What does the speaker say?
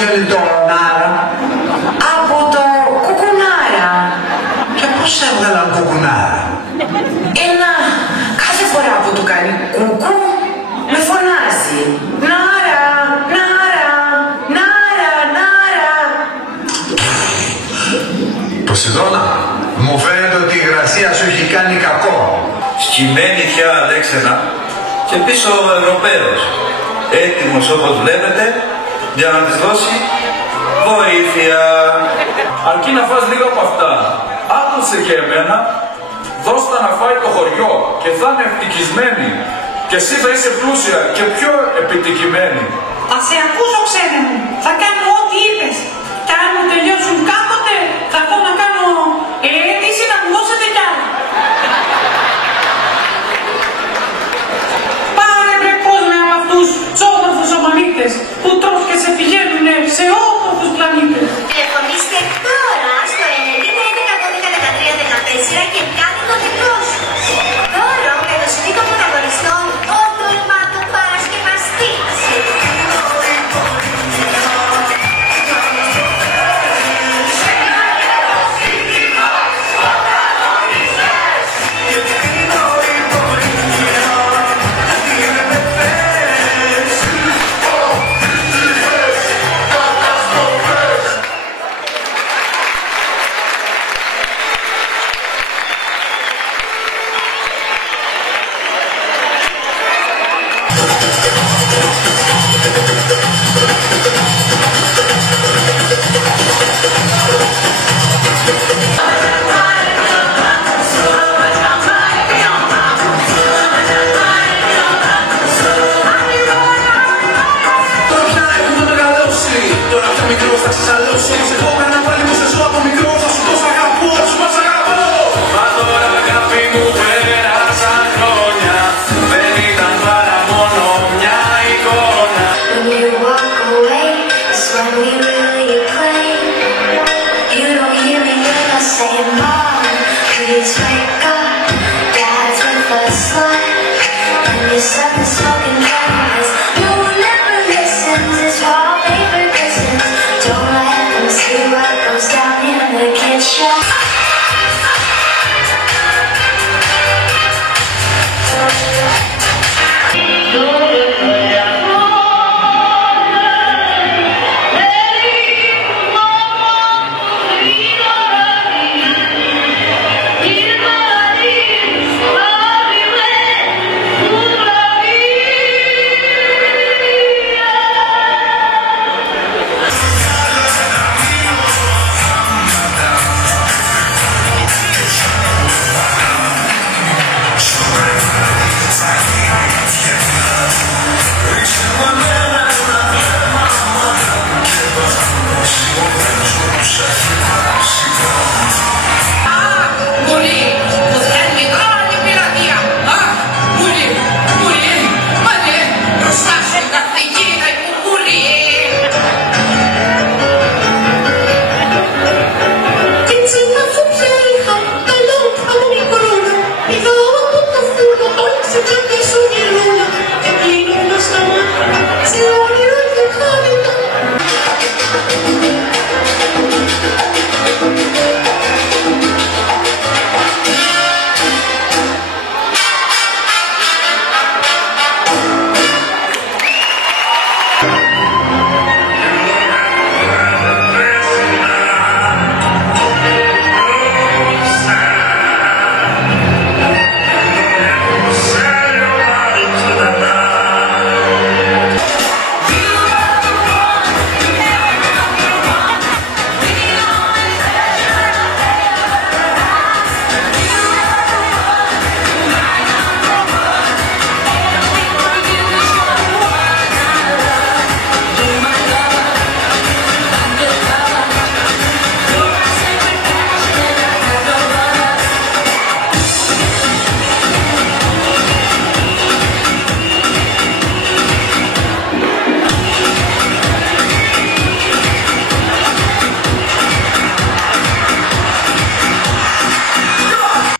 γελιτονάρα? Από το κουκουνάρα. Και πώς έβγαλαν κουκουνάρα? Κάθε φορά που του κάνει κουκού, με φωνάζει. Νάρα, νάρα, νάρα, νάρα. Ποσειδώνα, μου φαίνεται ότι η υγρασία σου έχει κάνει κακό. Σκυμμένη πια Αλέξανα και πίσω ο Ευρωπαίος, έτοιμος όπως βλέπετε για να της δώσει βοήθεια. Αρκεί να φας λίγο από αυτά, άκουσε και εμένα, δώστα να φάει το χωριό και θα είναι ευτυχισμένη και εσύ θα είσαι πλούσια και πιο επιτυχημένη. Θα σε ακούσω, ξένε μου, θα κάνω ό,τι είπες και αν μου τελειώσουν κάποτε θα έχω να κάνω αίτηση να μου δώσετε κι άλλο. Πάρε βρε κόσμε από αυτούς τους όμορφους ομανίτες που τρως και σε πηγαίνουν σε όμορφους πλανήτες. Τηλεφωνήστε τώρα στο 90 11 12 13 14 και κάντε το διπλό σου. Δώρο με το CD των πρωταγωνιστών ο τολματοπαρασκευαστής. Please wake up, Dad's with a slut, and your son is so